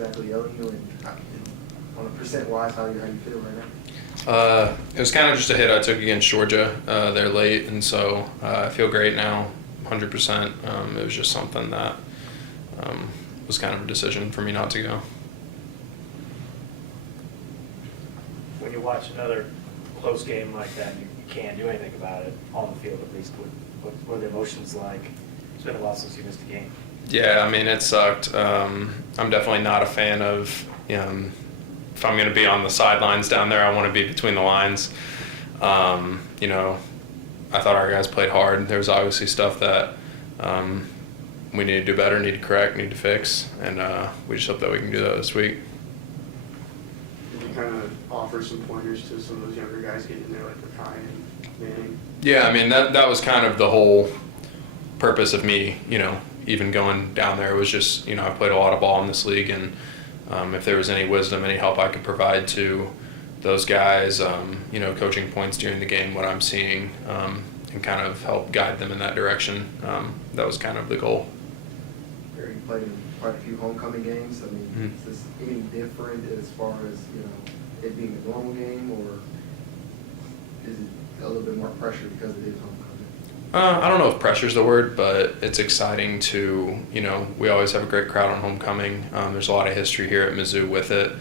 exactly yelling you, and on a percent wise, how you feel right now? It was kind of just a hit I took against Georgia. They're late, and so I feel great now, 100%. It was just something that was kind of a decision for me not to go. When you watch another close game like that, you can't do anything about it, on the field at least. What are the emotions like? It's been a while since you missed a game. Yeah, I mean, it sucked. I'm definitely not a fan of, if I'm going to be on the sidelines down there, I want to be between the lines. I thought our guys played hard. There was obviously stuff that we need to do better, need to correct, need to fix, and we just hope that we can do that this week. Did you kind of offer some pointers to some of those younger guys getting in there, like the Kai and Manning? Yeah, I mean, that was kind of the whole purpose of me, even going down there. It was just, I played a lot of ball in this league, and if there was any wisdom, any help I could provide to those guys, coaching points during the game, what I'm seeing, and kind of help guide them in that direction. That was kind of the goal. You played in quite a few homecoming games. I mean, Is this any different as far as, it being a normal game, or is it a little bit more pressure because it is homecoming? I don't know if pressure's the word, but it's exciting to, we always have a great crowd on homecoming. There's a lot of history here at Mizzou with it.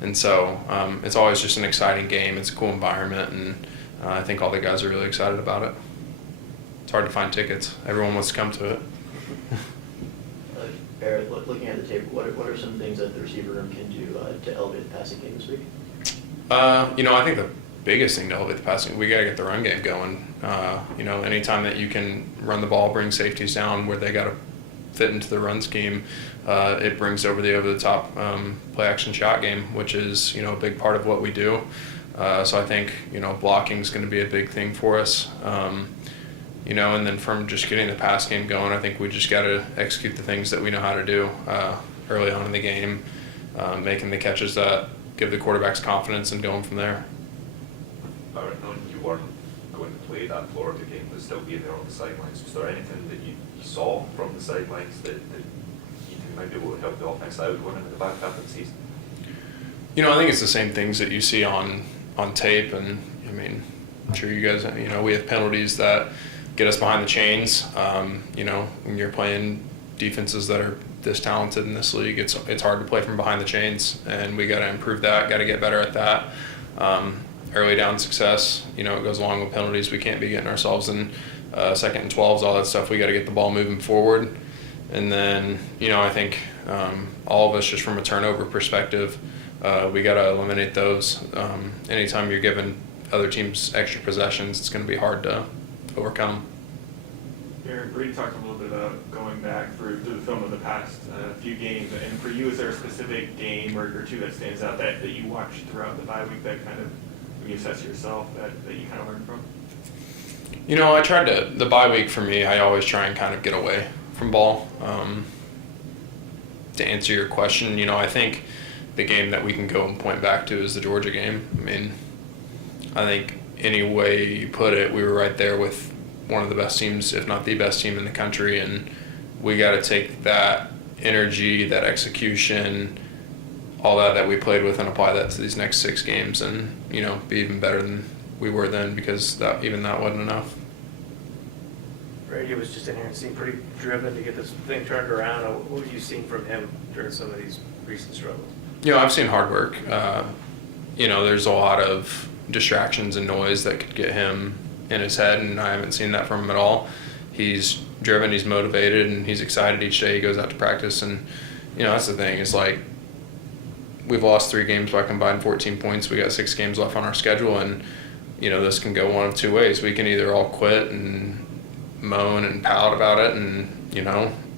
And so it's always just an exciting game. It's a cool environment, and I think all the guys are really excited about it. It's hard to find tickets. Everyone wants to come to it. Barrett, looking at the tape, what are some things that the receiver room can do to elevate the passing game this week? I think the biggest thing to elevate the passing, we got to get the run game going. Anytime that you can run the ball, bring safeties down where they got to fit into the run scheme, it brings over-the-top play action shot game, which is a big part of what we do. So I think blocking is going to be a big thing for us. And then from just getting the pass game going, I think we just got to execute the things that we know how to do early on in the game, making the catches that give the quarterbacks confidence and going from there. Barrett, knowing you weren't going to play that Florida game, but still being there on the sidelines, was there anything that you saw from the sidelines that you think might be able to help the offense out going into the back half of the season? I think it's the same things that you see on tape, and I'm sure you guys, we have penalties that get us behind the chains. When you're playing defenses that are this talented in this league, it's hard to play from behind the chains, and we got to improve that, got to get better at that. Early down success, it goes along with penalties. We can't be getting ourselves in second and 12s, all that stuff. We got to get the ball moving forward. And then, I think all of us, just from a turnover perspective, we got to eliminate those. Anytime you're giving other teams extra possessions, it's going to be hard to overcome. Aaron, Brady talked a little bit about going back through the film of the past few games, and for you, is there a specific game or two that stands out that you watched throughout the bye week that kind of, when you assess yourself, that you kind of learned from? I tried the bye week for me, I always try and kind of get away from ball. To answer your question, I think the game that we can go and point back to is the Georgia game. I think any way you put it, we were right there with one of the best teams, if not the best team in the country, and we got to take that energy, that execution, all that we played with, and apply that to these next 6 games, and be even better than we were then, because that wasn't enough. Brady was just in here and seemed pretty driven to get this thing turned around. What have you seen from him during some of these recent struggles? I've seen hard work. There's a lot of distractions and noise that could get him in his head, and I haven't seen that from him at all. He's driven, he's motivated, and he's excited each day he goes out to practice. And that's the thing, is like, we've lost 3 games by combined 14 points. We got 6 games left on our schedule, and this can go one of 2 ways. We can either all quit and moan and pout about it, and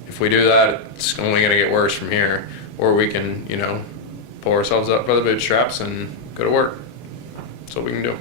if we do that, it's only going to get worse from here, or we can pull ourselves up by the bootstraps and go to work. That's what we can do.